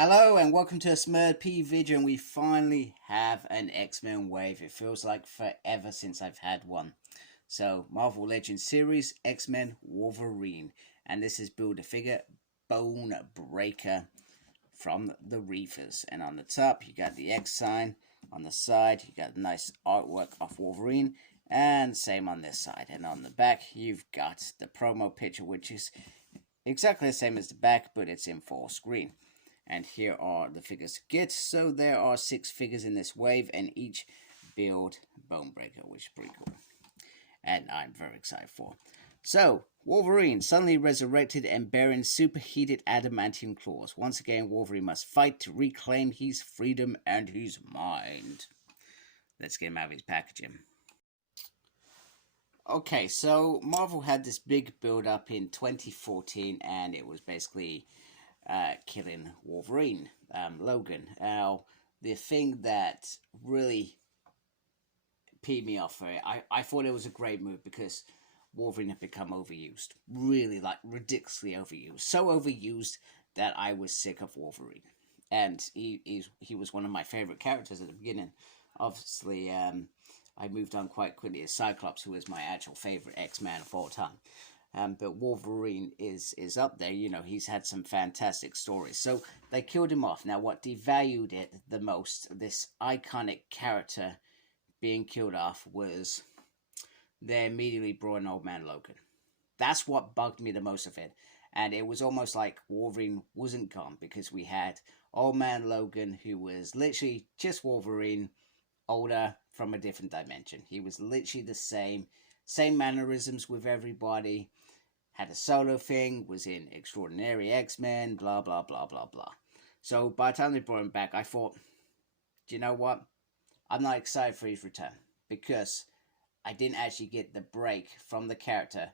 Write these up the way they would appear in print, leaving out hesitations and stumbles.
Hello and welcome to a Smurd P video, and we finally have an X-Men wave. It feels like forever since I've had one. So, Marvel Legends series, X-Men Wolverine. And this is Build-A-Figure Bone Breaker from the Reefers. And on the top, you got the X sign. On the side, you got nice artwork of Wolverine. And same on this side. And on the back, you've got the promo picture, which is exactly the same as the back, but it's in full screen. And here are the figures to get. So there are 6 figures in this wave, and each build Bonebreaker, which is pretty cool. And I'm very excited for. So, Wolverine, suddenly resurrected and bearing superheated adamantium claws. Once again, Wolverine must fight to reclaim his freedom and his mind. Let's get him out of his packaging. Okay, so Marvel had this big build-up in 2014, and it was basically killing Wolverine, Logan. Now, the thing that really peed me off for it, I thought it was a great move because Wolverine had become overused. Really, like, ridiculously overused. So overused that I was sick of Wolverine. And he was one of my favorite characters at the beginning. Obviously, I moved on quite quickly to Cyclops, who is my actual favorite X-Man of all time. But Wolverine is up there. You know, he's had some fantastic stories. So they killed him off. Now, what devalued it the most, this iconic character being killed off, was they immediately brought in Old Man Logan. That's what bugged me the most of it. And it was almost like Wolverine wasn't gone because we had Old Man Logan, who was literally just Wolverine, older from a different dimension. He was literally the same mannerisms with everybody. Had a solo thing, was in Extraordinary X-Men, blah, blah, blah, blah, blah. So by the time they brought him back, I thought, do you know what? I'm not excited for his return because I didn't actually get the break from the character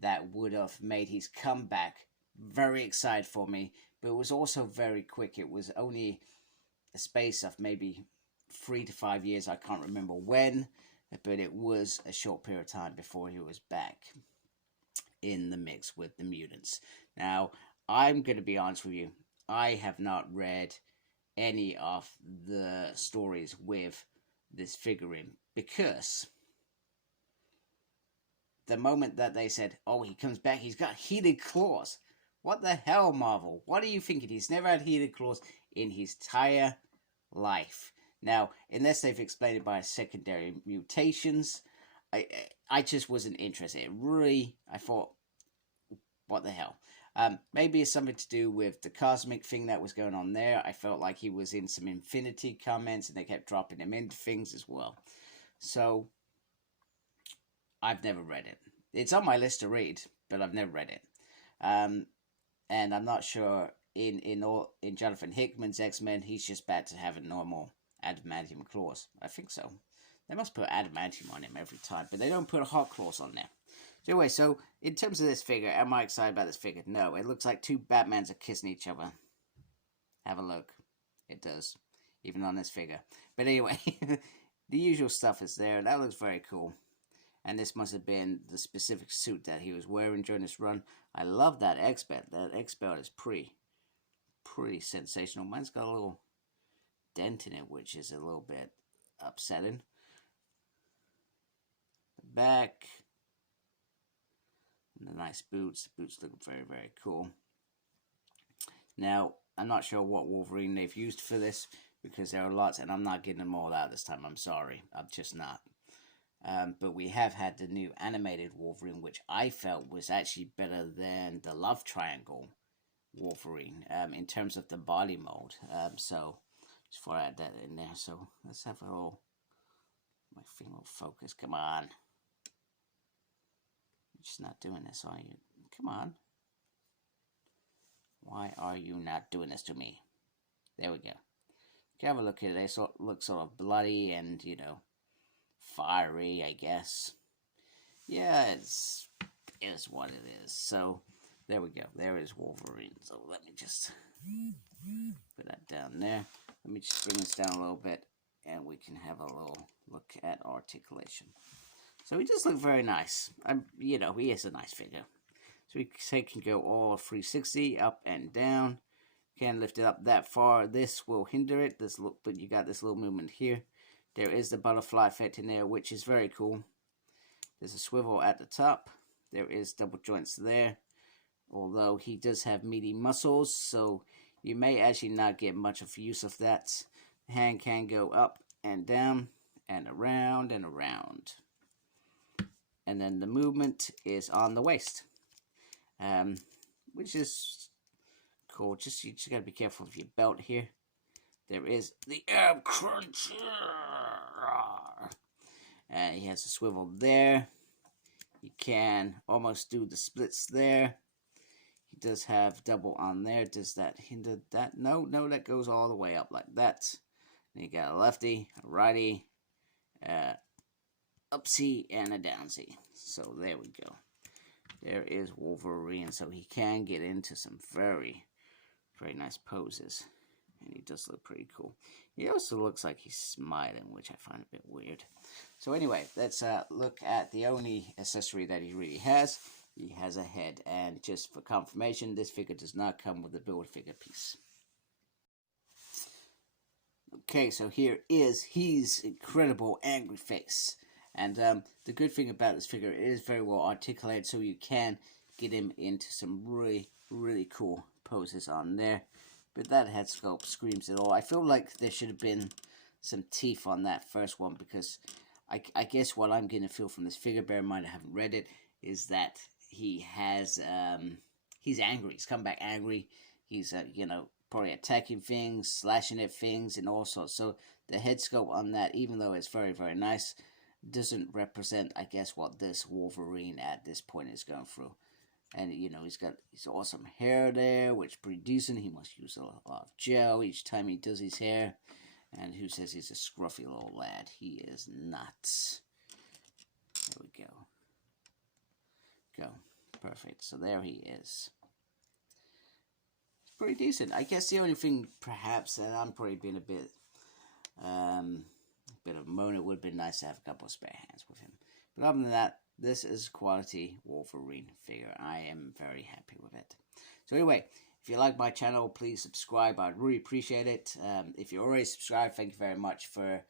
that would have made his comeback very excited for me. But it was also very quick. It was only a space of maybe 3 to 5 years. I can't remember when, but it was a short period of time before he was back in the mix with the mutants. Now, I'm going to be honest with you. I have not read any of the stories with this figurine because the moment that they said, oh, he comes back, he's got heated claws. What the hell, Marvel? What are you thinking? He's never had heated claws in his entire life. Now, unless they've explained it by secondary mutations, I just wasn't interested. Really, I thought, what the hell? Maybe it's something to do with the cosmic thing that was going on there. I felt like he was in some Infinity comments, and they kept dropping him into things as well. So, I've never read it. It's on my list to read, but I've never read it. And I'm not sure in Jonathan Hickman's X-Men, he's just back to having normal adamantium claws. I think so. They must put adamantium on him every time, but they don't put hot claws on there. So anyway, so in terms of this figure, am I excited about this figure? No, it looks like 2 Batmans are kissing each other. Have a look. It does. Even on this figure. But anyway, the usual stuff is there, and that looks very cool. And this must have been the specific suit that he was wearing during this run. I love that X-Belt. That X-Belt is pretty sensational. Mine's got a little dent in it, which is a little bit upsetting. The back. And the nice boots. The boots look very, very cool. Now, I'm not sure what Wolverine they've used for this, because there are lots, and I'm not getting them all out this time. I'm sorry. I'm just not. But we have had the new animated Wolverine, which I felt was actually better than the Love Triangle Wolverine in terms of the body mold. So, just before I add that in there. So, let's have a little, my thing will focus. Come on. You're just not doing this, are you? Come on. Why are you not doing this to me? There we go. Okay, have a look at it. They look sort of bloody and, you know, fiery, I guess. Yeah, it is what it is. So, there we go. There is Wolverine. So, let me just put that down there. Let me just bring this down a little bit, and we can have a little look at articulation. So, he does look very nice. You know, he is a nice figure. So, he can go all 360, up and down. Can't lift it up that far. This will hinder it. But you got this little movement here. There is the butterfly effect in there, which is very cool. There's a swivel at the top. There is double joints there. Although he does have meaty muscles, so you may actually not get much of use of that. The hand can go up and down and around and around. And then the movement is on the waist, which is cool. You just gotta be careful of your belt here. There is the ab cruncher. And he has a swivel there. He can almost do the splits there. He does have double on there. Does that hinder that? No, that goes all the way up like that. Then you got a lefty, a righty, upsy, and a downsy. So there we go. There is Wolverine. So he can get into some very, very nice poses. And he does look pretty cool. He also looks like he's smiling, which I find a bit weird. So anyway, let's look at the only accessory that he really has. He has a head. And just for confirmation, this figure does not come with a Build-A-Figure piece. Okay, so here is his incredible angry face. And the good thing about this figure, it is very well articulated, so you can get him into some really, really cool poses on there. But that head sculpt screams it all. I feel like there should have been some teeth on that first one, because I guess what I'm getting a feel from this figure, bear in mind I haven't read it, is that he has, he's angry. He's come back angry. He's, you know, probably attacking things, slashing at things, and all sorts. So the head sculpt on that, even though it's very, very nice, doesn't represent, I guess, what this Wolverine at this point is going through. And, you know, he's got his awesome hair there, which is pretty decent. He must use a lot of gel each time he does his hair. And who says he's a scruffy little lad? He is not. There we go. Go. Perfect. So there he is. It's pretty decent. I guess the only thing, perhaps, that I'm probably being a bit of a moan, it would have been nice to have a couple of spare hands with him. But other than that, this is quality Wolverine figure. I am very happy with it. So anyway, if you like my channel, please subscribe. I'd really appreciate it. If you're already subscribed, thank you very much for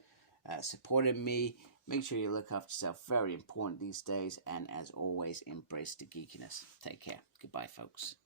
supporting me. Make sure you look after yourself. Very important these days. And as always, embrace the geekiness. Take care. Goodbye, folks.